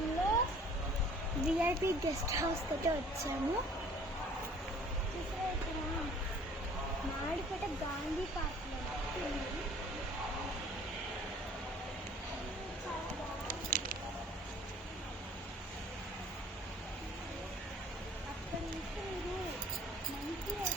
విశాఖపట్నంలో VIP guest హౌస్కి అయితే వచ్చాము. ఇక్కడ మాడిపేట గాంధీ పార్క్లో ఉంది. అక్కడ నుంచి మీరు మంచిగా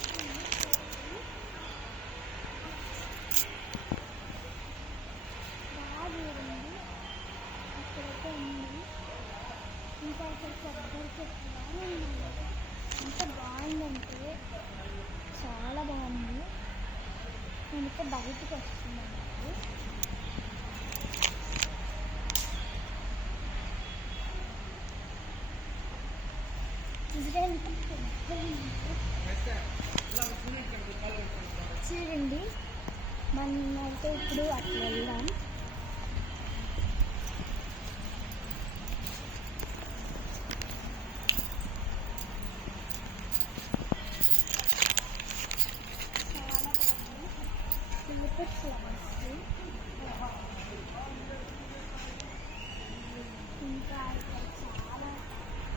ఇంకా అసలు కొబ్బరి చెట్లు ఎంత బాగుందంటే చాలా బాగుంది. నేనైతే బయటకు వస్తున్నాను. చూడండి, మనమైతే ఇప్పుడు అట్లా వెళ్దాం. ఇంకా ఇక్కడ చాలా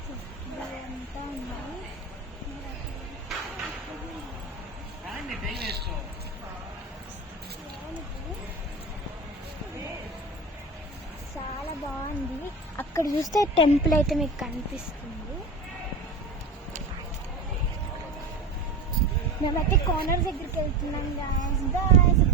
చెట్లు అంతా ఉన్నాయి. చాలా బాగుంది. అక్కడ చూస్తే టెంపుల్ అయితే మీకు కనిపిస్తుంది. మేమైతే కార్నర్ దగ్గరికి వెళ్తున్నాం. గాయస్